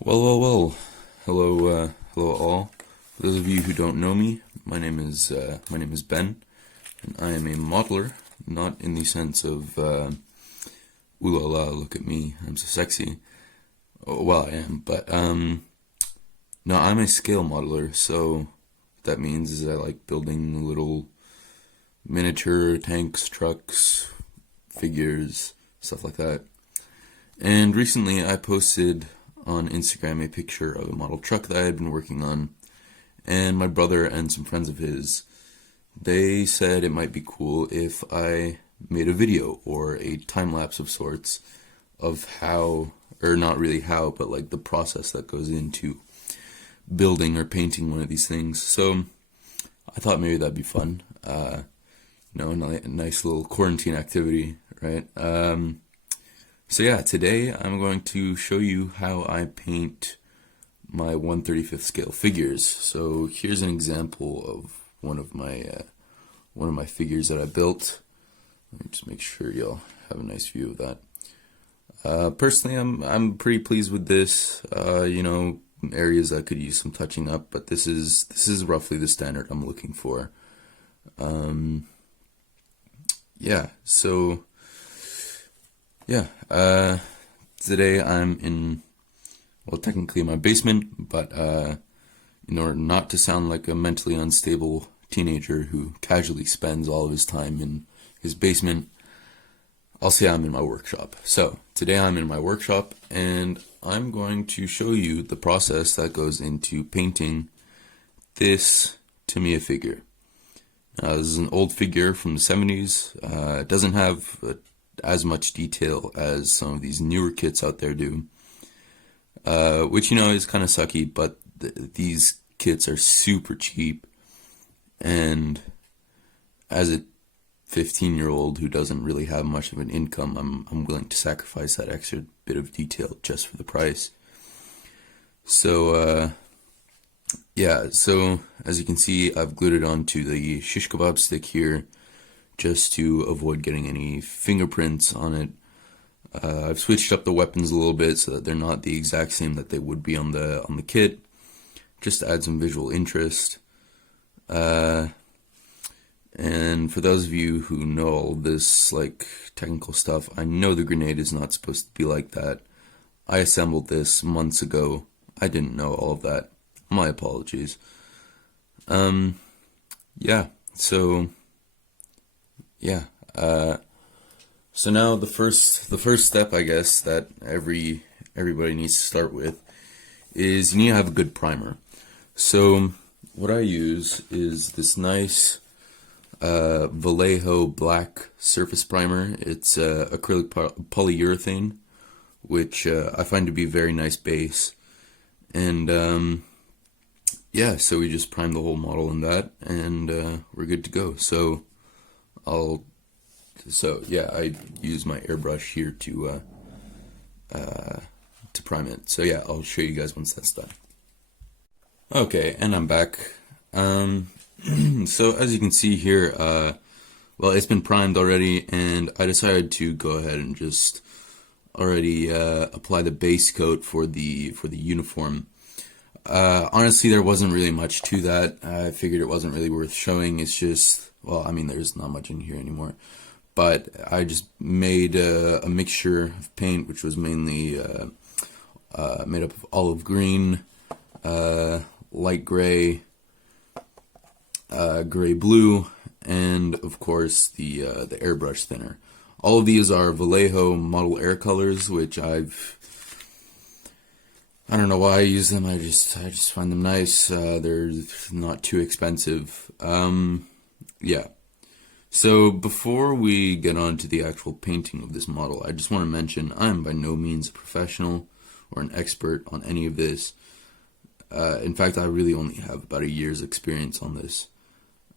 Well. Hello all. For those of you who don't know me, my name is Ben, and I am a modeler. Not in the sense of ooh la la, look at me, I'm so sexy. Oh, well, I am, but no, I'm a scale modeler. So what that means is I like building little miniature tanks, trucks, figures, stuff like that. And recently I posted on Instagram a picture of a model truck that I had been working on, and my brother and some friends of his, they said it might be cool if I made a video or a time lapse of sorts of how, or not really how, but like the process that goes into building or painting one of these things. So I thought maybe that'd be fun. A nice little quarantine activity, right? So yeah, today I'm going to show you how I paint my 1/35th scale figures. So here's an example of one of my figures that I built. Let me just make sure y'all have a nice view of that. Personally, I'm pretty pleased with this. Areas that could use some touching up, but this is roughly the standard I'm looking for. Yeah. So. Yeah, today I'm in, well, technically my basement, but in order not to sound like a mentally unstable teenager who casually spends all of his time in his basement, I'll say I'm in my workshop. So today I'm in my workshop, and I'm going to show you the process that goes into painting this Tamiya figure. This is an old figure from the 70s. It doesn't have as much detail as some of these newer kits out there do, which is kind of sucky, but these kits are super cheap, and as a 15-year-old who doesn't really have much of an income, I'm willing to sacrifice that extra bit of detail just for the price. So so as you can see, I've glued it onto the shish kebab stick here, just to avoid getting any fingerprints on it. I've switched up the weapons a little bit so that they're not the exact same that they would be on the kit, just to add some visual interest. And for those of you who know all this like technical stuff, I know the grenade is not supposed to be like that. I assembled this months ago. I didn't know all of that. My apologies. Yeah. So now the first step, I guess, that everybody needs to start with is you need to have a good primer. So what I use is this nice Vallejo black surface primer. It's acrylic polyurethane, which I find to be a very nice base. And so we just prime the whole model in that, and we're good to go. I use my airbrush here to prime it. So yeah, I'll show you guys once that's done. Okay, and I'm back. So as you can see here, it's been primed already, and I decided to go ahead and just already apply the base coat for the uniform. Honestly, there wasn't really much to that. I figured it wasn't really worth showing. It's just, there's not much in here anymore. But I just made a mixture of paint, which was mainly made up of olive green, light gray, gray blue, and of course the airbrush thinner. All of these are Vallejo Model Air colors, which I don't know why I use them. I just find them nice. They're not too expensive. So before we get on to the actual painting of this model, I just want to mention I'm by no means a professional or an expert on any of this. In fact, I really only have about a year's experience on this.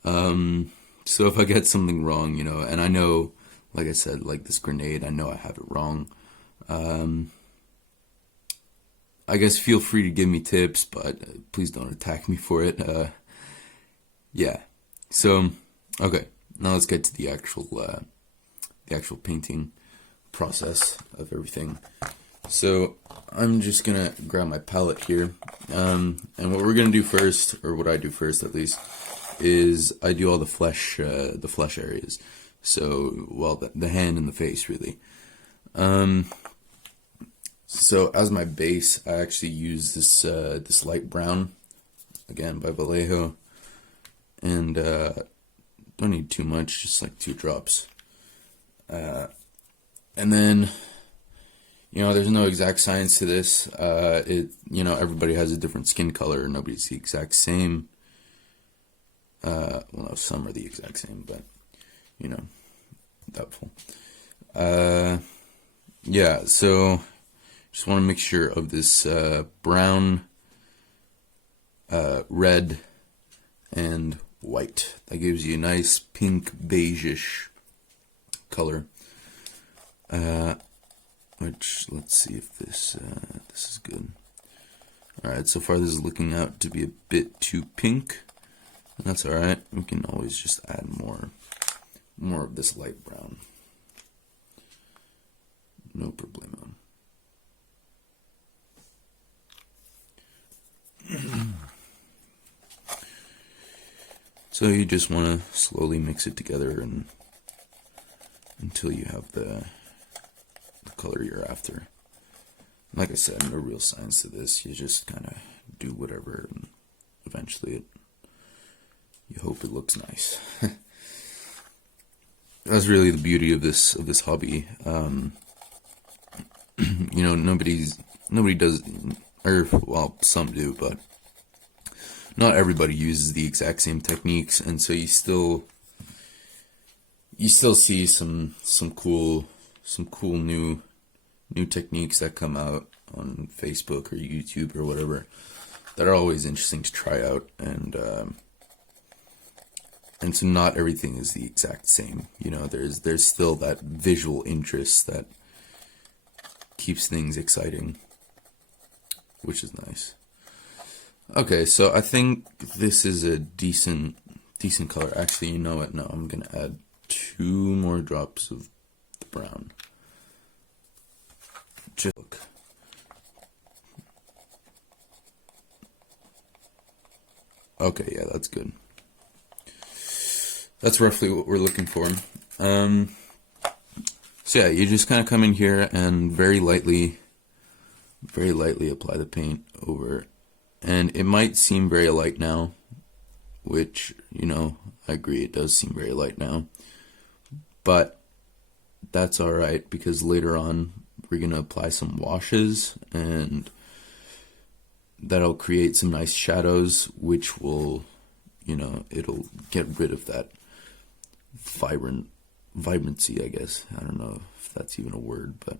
So if I get something wrong, and I know, like I said, like this grenade, I know I have it wrong. I guess feel free to give me tips, but please don't attack me for it. So, okay. Now let's get to the actual painting process of everything. So I'm just gonna grab my palette here, and what we're gonna do first, or what I do first at least, is I do all the flesh areas. So, well, the hand and the face really. So as my base, I actually use this light brown, again by Vallejo, and don't need too much, just like 2 drops. And then, there's no exact science to this. Everybody has a different skin color. Nobody's the exact same. Well, no, some are the exact same, but, doubtful. Yeah, so just want a mixture of this brown, red, and white. That gives you a nice pink beige-ish color. Which, let's see if this is good. Alright, so far this is looking out to be a bit too pink. That's alright, we can always just add more of this light brown. No problemo. So you just want to slowly mix it together and until you have the color you're after. Like I said, no real science to this. You just kind of do whatever, and eventually you hope it looks nice. That's really the beauty of this hobby. Nobody does, or well, some do, but not everybody uses the exact same techniques, and so you still see some cool new techniques that come out on Facebook or YouTube or whatever that are always interesting to try out, and so not everything is the exact same. There's still that visual interest that keeps things exciting, which is nice. Okay, so I think this is a decent color. Actually, you know what? No, I'm gonna add 2 more drops of the brown. Just look. Okay, yeah, that's good. That's roughly what we're looking for. So yeah, you just kind of come in here and very lightly apply the paint over. And it might seem very light now, which, I agree, it does seem very light now. But that's alright, because later on we're going to apply some washes, and that'll create some nice shadows, which will, it'll get rid of that vibrancy, I guess. I don't know if that's even a word, but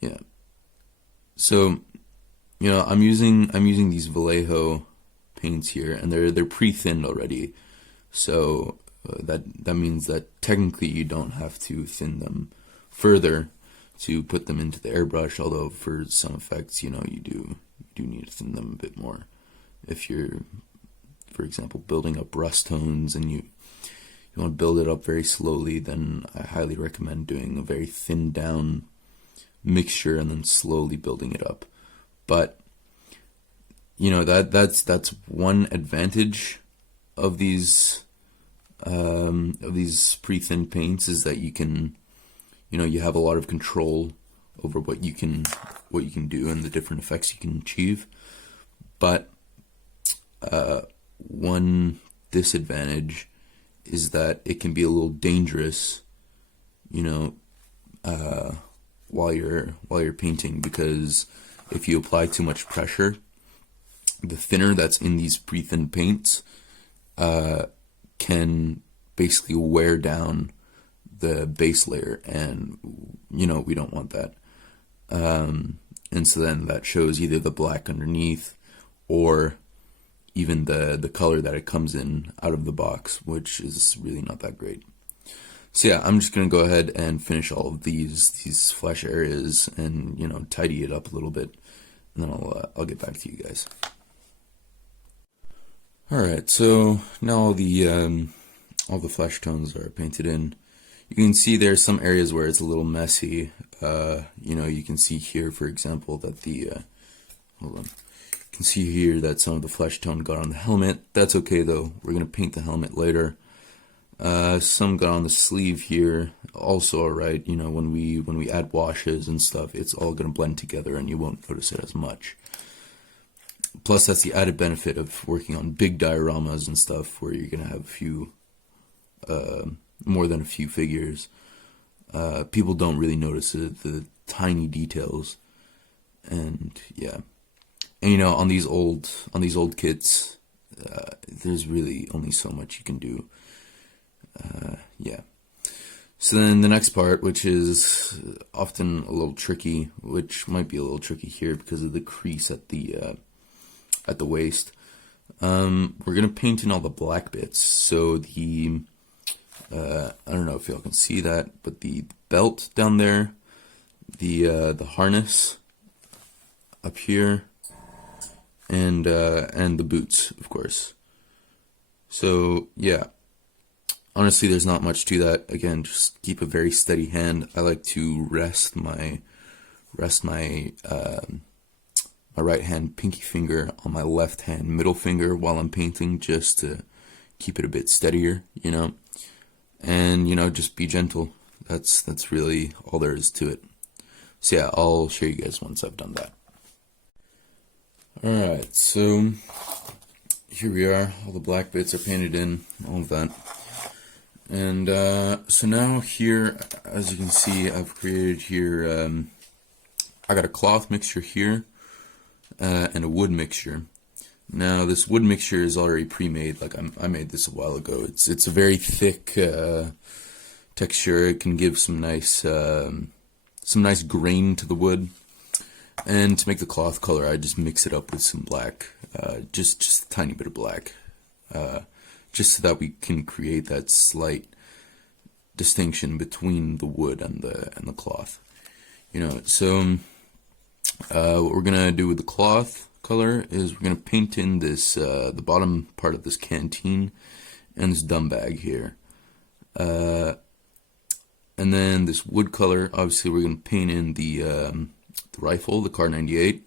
yeah. So, I'm using these Vallejo paints here, and they're pre-thinned already. So that means that technically you don't have to thin them further to put them into the airbrush. Although for some effects, you do need to thin them a bit more. If you're, for example, building up rust tones and you want to build it up very slowly, then I highly recommend doing a very thinned down mixture and then slowly building it up. But that's one advantage of these pre-thin paints, is that you can you have a lot of control over what you can do and the different effects you can achieve. But one disadvantage is that it can be a little dangerous, while you're painting, because if you apply too much pressure, the thinner that's in these pre-thin paints can basically wear down the base layer, and we don't want that. And so then that shows either the black underneath or even the color that it comes in out of the box, which is really not that great. So yeah, I'm just gonna go ahead and finish all of these flesh areas and tidy it up a little bit, and then I'll get back to you guys. All right, so now all the flesh tones are painted in. You can see there's some areas where it's a little messy. You know, you can see here, for example, that the hold on. You can see here that some of the flesh tone got on the helmet. That's okay though. We're gonna paint the helmet later. Some got on the sleeve here. Also alright. You know, when we add washes and stuff, it's all gonna blend together, and you won't notice it as much. Plus, that's the added benefit of working on big dioramas and stuff, where you're gonna have a few, more than a few figures. People don't really notice the tiny details, and yeah, and you know, on these old kits, there's really only so much you can do. Yeah. So then the next part, which is often a little tricky, which might be a little tricky here because of the crease at the waist. We're gonna paint in all the black bits. So the I don't know if y'all can see that, but the belt down there, the harness up here, and the boots, of course. So yeah, honestly, there's not much to that. Again, just keep a very steady hand. I like to rest my my right hand pinky finger on my left hand middle finger while I'm painting, just to keep it a bit steadier, you know. And you know, just be gentle. That's really all there is to it. So yeah, I'll show you guys once I've done that. Alright, so here we are. All the black bits are painted in, all of that. And so now here, as you can see, I've created here, I got a cloth mixture here, and a wood mixture. Now this wood mixture is already pre-made. Like I made this a while ago. It's a very thick texture. It can give some nice grain to the wood. And to make the cloth color, I just mix it up with some black, just a tiny bit of black, just so that we can create that slight distinction between the wood and the cloth. You know, so what we're gonna do with the cloth color is we're gonna paint in this the bottom part of this canteen and this dumb bag here, and then this wood color. Obviously, we're gonna paint in the rifle, the Kar98,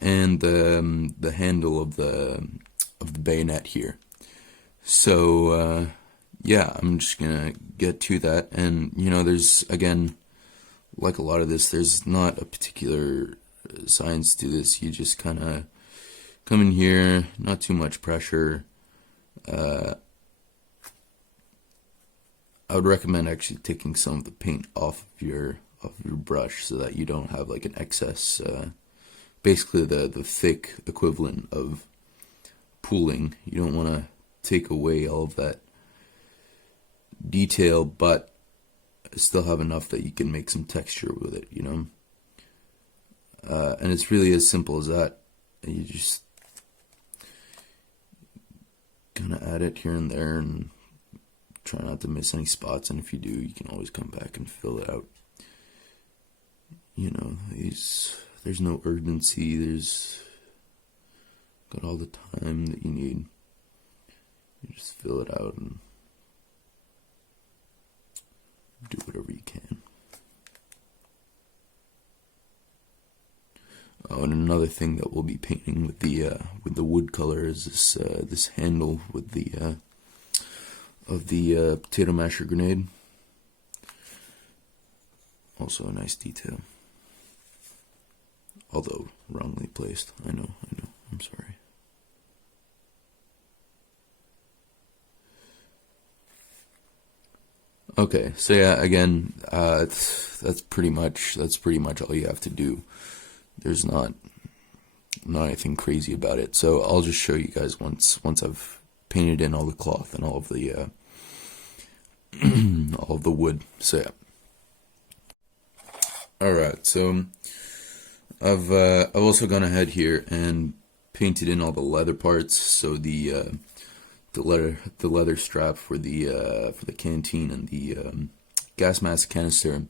and the handle of the bayonet here. So yeah, I'm just gonna get to that. And you know, there's, again, like a lot of this, there's not a particular science to this. You just kind of come in here, not too much pressure. I would recommend actually taking some of the paint off of your brush so that you don't have like an excess, basically the thick equivalent of pooling. You don't want to take away all of that detail, but still have enough that you can make some texture with it, you know. And it's really as simple as that. You just kind of add it here and there and try not to miss any spots, and if you do, you can always come back and fill it out. You know, there's no urgency. There's got all the time that you need. You just fill it out and do whatever you can. Oh, and another thing that we'll be painting with the wood color is this handle with the of the potato masher grenade. Also a nice detail, although wrongly placed. I know. I'm sorry. Okay, so yeah, again, that's pretty much all you have to do. There's not anything crazy about it. So I'll just show you guys once I've painted in all the cloth and all of the all of the wood. So yeah. All right, so I've also gone ahead here and painted in all the leather parts. So the leather strap for the canteen and the gas mask canister,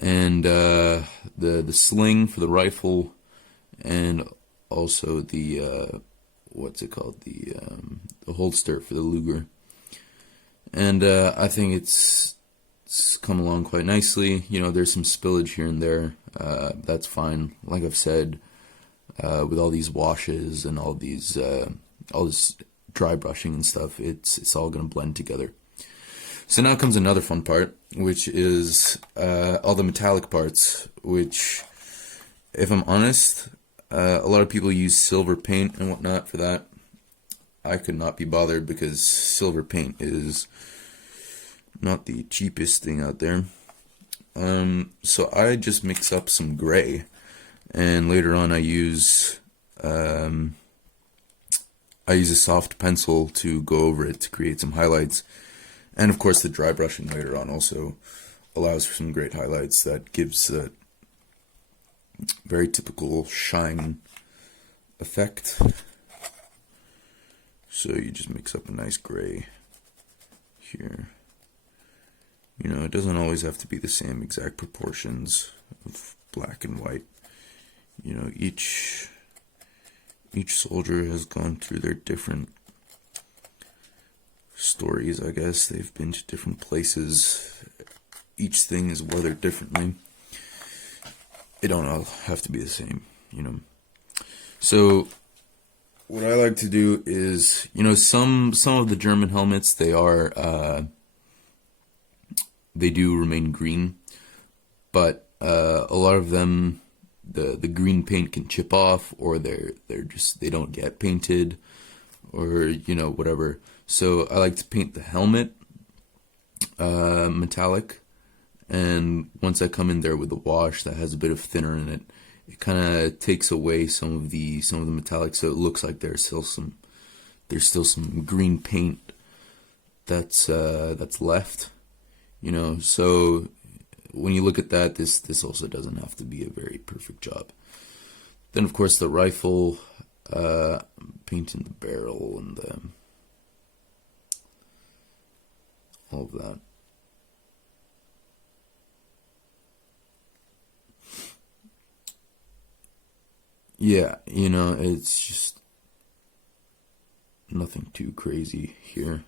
and the sling for the rifle, and also the what's it called, the holster for the Luger. And I think it's it's come along quite nicely. You know, there's some spillage here and there. That's fine. Like I've said, with all these washes and all this dry brushing and stuff, it's all gonna blend together. So now comes another fun part, which is all the metallic parts, which, if I'm honest, a lot of people use silver paint and whatnot for that. I could not be bothered because silver paint is not the cheapest thing out there. So I just mix up some gray, and later on I use a soft pencil to go over it to create some highlights. And of course the dry brushing later on also allows for some great highlights that gives a very typical shine effect. So you just mix up a nice gray here. You know, it doesn't always have to be the same exact proportions of black and white. You know, each soldier has gone through their different stories, I guess. They've been to different places. Each thing is weathered differently. It don't all have to be the same, you know. So what I like to do is, you know, some of the German helmets, they do remain green, but a lot of them, the green paint can chip off, or they don't get painted, or you know, whatever. So I like to paint the helmet metallic, and once I come in there with the wash that has a bit of thinner in it, it kind of takes away some of the metallic, so it looks like there's still some green paint that's left, you know. So when you look at that, this also doesn't have to be a very perfect job. Then of course the rifle, painting the barrel and all of that. Yeah, you know, it's just nothing too crazy here.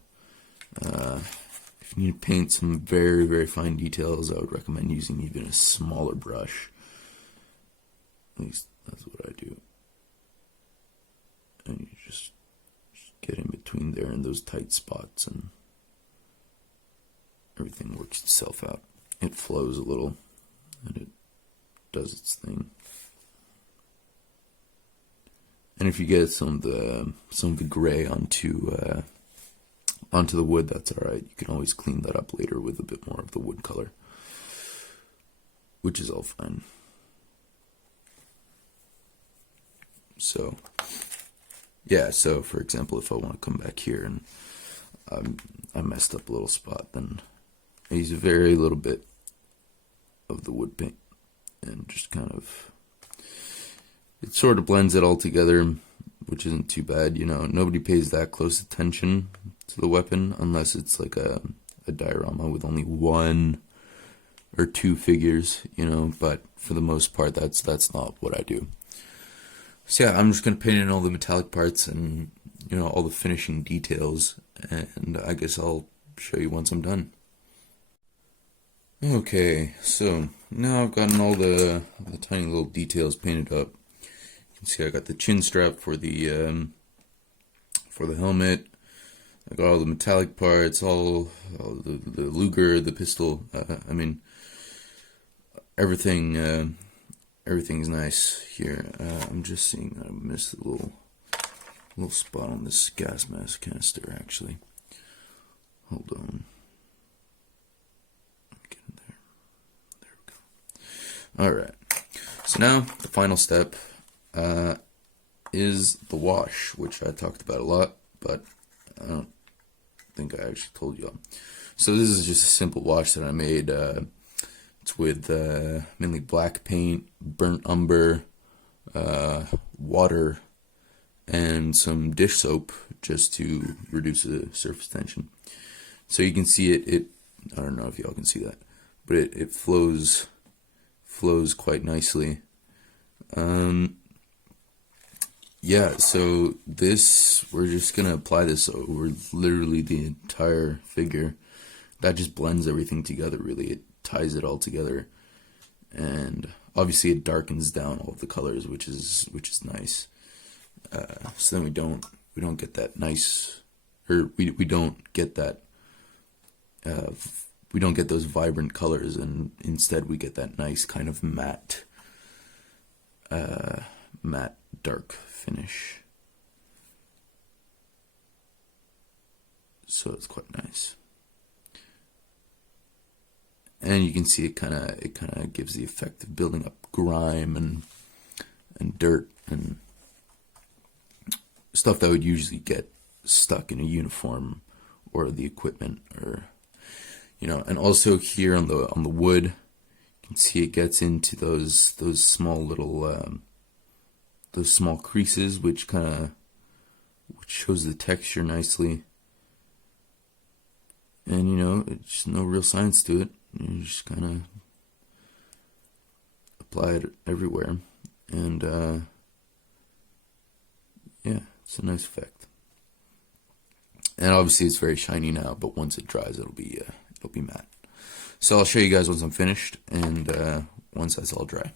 If you need to paint some very, very fine details, I would recommend using even a smaller brush. At least that's what I do. And you just get in between there in those tight spots, and everything works itself out. It flows a little, and it does its thing. And if you get some of the gray onto the wood, that's alright. You can always clean that up later with a bit more of the wood color, which is all fine. So yeah, so for example, if I want to come back here and I messed up a little spot, then I use a very little bit of the wood paint and just kind of, it sort of blends it all together, which isn't too bad. You know, nobody pays that close attention to the weapon unless it's like a diorama with only one or two figures, you know, but for the most part, that's not what I do. So yeah, I'm just going to paint in all the metallic parts and, you know, all the finishing details, and I guess I'll show you once I'm done. Okay, so now I've gotten all the tiny little details painted up. You can see I got the chin strap for the helmet. I got all the metallic parts, all the Luger, the pistol. I mean, everything's nice here. I'm just seeing that I missed a little spot on this gas mask canister, actually. Hold on. Get in there. There we go. Alright. So now, the final step is the wash, which I talked about a lot, but I don't think I actually told you all. So this is just a simple wash that I made. It's with mainly black paint, burnt umber, water, and some dish soap just to reduce the surface tension. So you can see it I don't know if y'all can see that, but it flows quite nicely. Yeah, so we're just gonna apply this over literally the entire figure. that just blends everything together. Really, it ties it all together, and obviously it darkens down all of the colors, which is nice. So then we don't get that nice, or we don't get that. We don't get those vibrant colors, and instead we get that nice kind of matte dark finish. So it's quite nice, and you can see it kind of gives the effect of building up grime and dirt and stuff that would usually get stuck in a uniform or the equipment, or and also here on the wood, you can see it gets into those small little those small creases, which shows the texture nicely. And it's just no real science to it. You just kind of apply it everywhere, and yeah, it's a nice effect. And obviously it's very shiny now, but once it dries, it'll be matte. So I'll show you guys once I'm finished, and once that's all dry.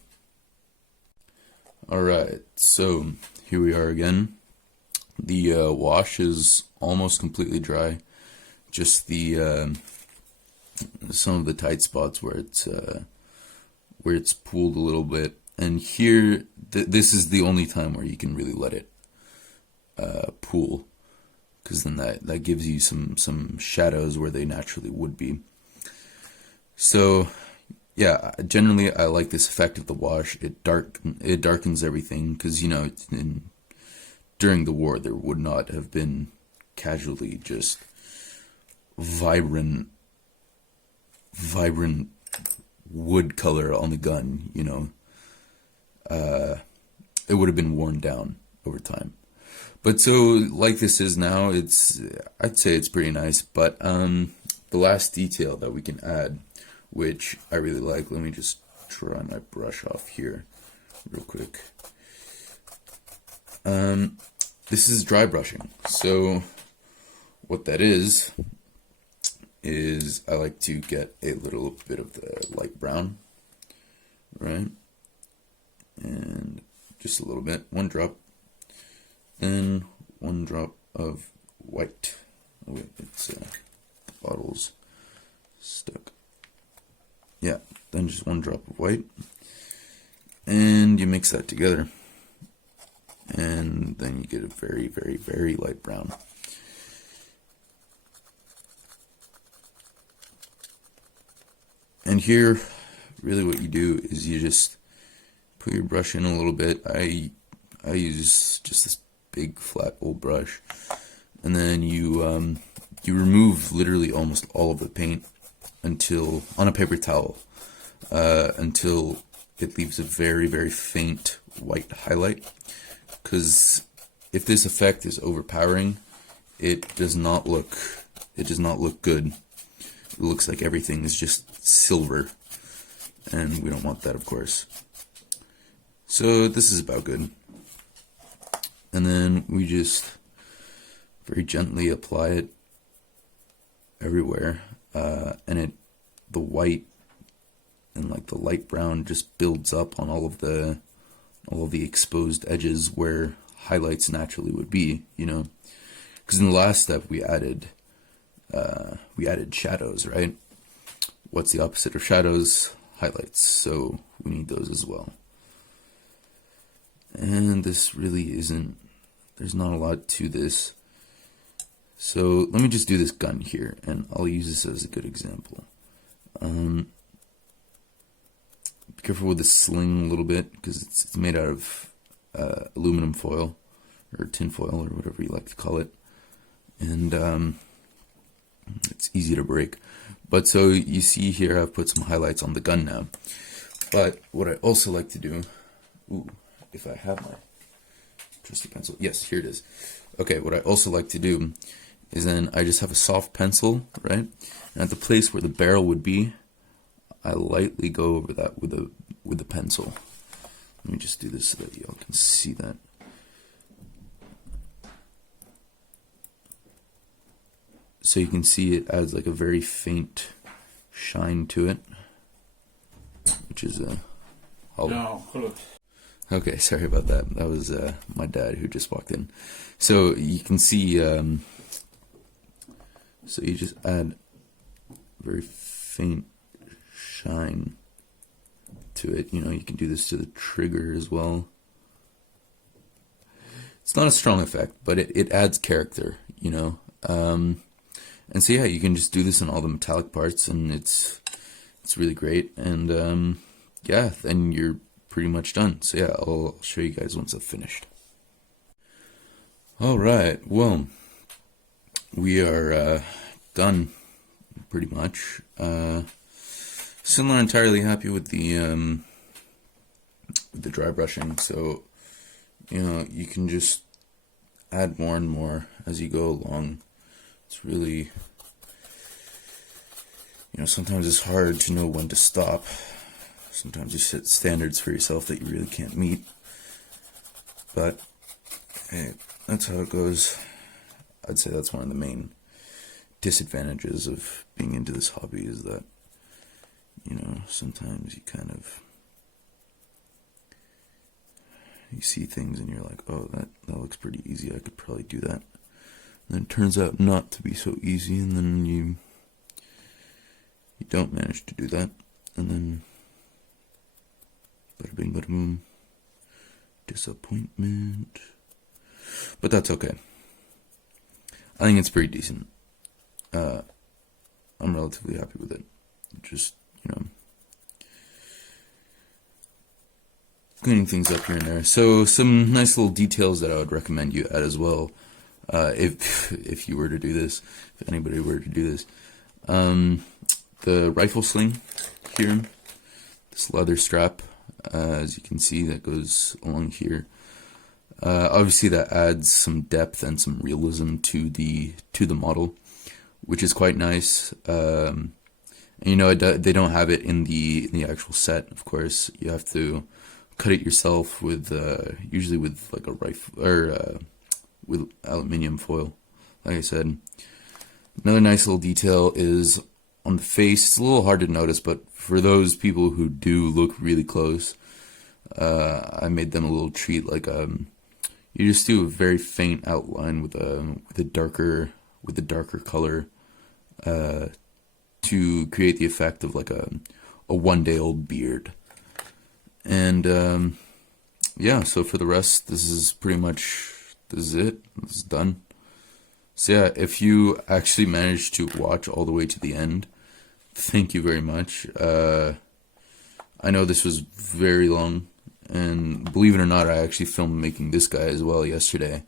Alright, so here we are again. The wash is almost completely dry. Just the some of the tight spots where it's pooled a little bit, and here this is the only time where you can really let it pool, because then that gives you some shadows where they naturally would be. So yeah, generally I like this effect of the wash. It darkens everything, because during the war there would not have been casually just vibrant wood color on the gun. It would have been worn down over time. But so like this is now, I'd say it's pretty nice. But the last detail that we can add, which I really like, let me just dry my brush off here real quick. This is dry brushing. So what that is I like to get a little bit of the light brown, right? And just a little bit, one drop, then one drop of white. Oh wait, it's bottle's stuck. Yeah, then just one drop of white, and you mix that together, and then you get a very, very, very light brown. And here, really what you do is you just put your brush in a little bit. I use just this big flat old brush, and then you remove literally almost all of the paint until on a paper towel, until it leaves a very, very faint white highlight. Because if this effect is overpowering, it does not look good. It looks like everything is just silver, and we don't want that, of course. So this is about good. And then we just very gently apply it everywhere, and the white and like the light brown just builds up on all of the exposed edges where highlights naturally would be, because in the last step we added shadows, right? What's the opposite of shadows? Highlights. So we need those as well. And this really there's not a lot to this. So let me just do this gun here, and I'll use this as a good example. Be careful with the sling a little bit, because it's made out of aluminum foil, or tin foil, or whatever you like to call it. And it's easy to break. But so you see here I've put some highlights on the gun now. But what I also like to do, if I have my trusty pencil, yes, here it is. Okay, what I also like to do is then I just have a soft pencil, right? And at the place where the barrel would be, I lightly go over that with the pencil. Let me just do this so that y'all can see that. so you can see it adds like a very faint shine to it, which is hollow. No, hello. Okay, sorry about that. That was my dad who just walked in. So you can see, so you just add very faint shine to it. You know, you can do this to the trigger as well. It's not a strong effect, but it adds character, you know. And so yeah, you can just do this on all the metallic parts, and it's really great. And yeah, then you're pretty much done. So yeah, I'll show you guys once I've finished. All right, well, we are done pretty much. Still not entirely happy with the dry brushing, so you know, you can just add more and more as you go along. It's really, you know, sometimes it's hard to know when to stop. Sometimes you set standards for yourself that you really can't meet. But hey, that's how it goes. I'd say that's one of the main disadvantages of being into this hobby, is that, you know, sometimes you kind of, you see things and you're like, oh, that looks pretty easy, I could probably do that. And then it turns out not to be so easy, and then you don't manage to do that, and then bada bing bada boom, disappointment. But that's okay. I think it's pretty decent. I'm relatively happy with it. Just, you know, cleaning things up here and there. So some nice little details that I would recommend you add as well, if you were to do this, if anybody were to do this. The rifle sling here, this leather strap, as you can see, that goes along here. Obviously that adds some depth and some realism to the model, which is quite nice. And you know, they don't have it in the actual set, of course. You have to cut it yourself with usually with like a rifle, or with aluminium foil, like I said. Another nice little detail is on the face. It's a little hard to notice, but for those people who do look really close, I made them a little treat. Like you just do a very faint outline with a darker color to create the effect of like a 1-day-old beard. And yeah, so for the rest, this is it. This is done. So yeah, if you actually managed to watch all the way to the end, thank you very much. I know this was very long, and believe it or not, I actually filmed making this guy as well yesterday,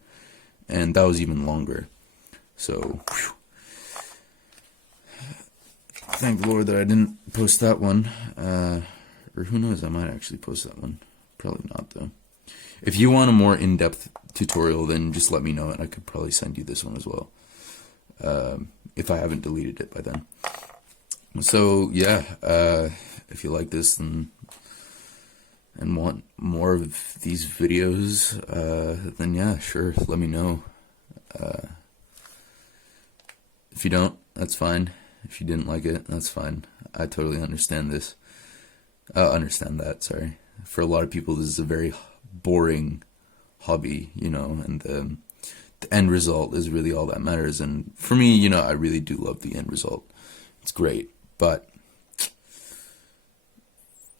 and that was even longer. So, whew. Thank the Lord that I didn't post that one. Or who knows, I might actually post that one. Probably not, though. If you want a more in-depth tutorial, then just let me know, and I could probably send you this one as well, if I haven't deleted it by then. So yeah, if you like this and want more of these videos, then yeah, sure, let me know. If you don't, that's fine. If you didn't like it, that's fine. I totally understand this. Understand that, sorry. For a lot of people, this is a very boring hobby, you know, and the end result is really all that matters. And for me, you know, I really do love the end result. It's great, but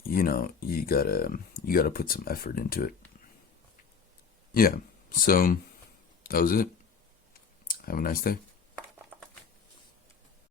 you know, you gotta put some effort into it. Yeah, so that was it. Have a nice day.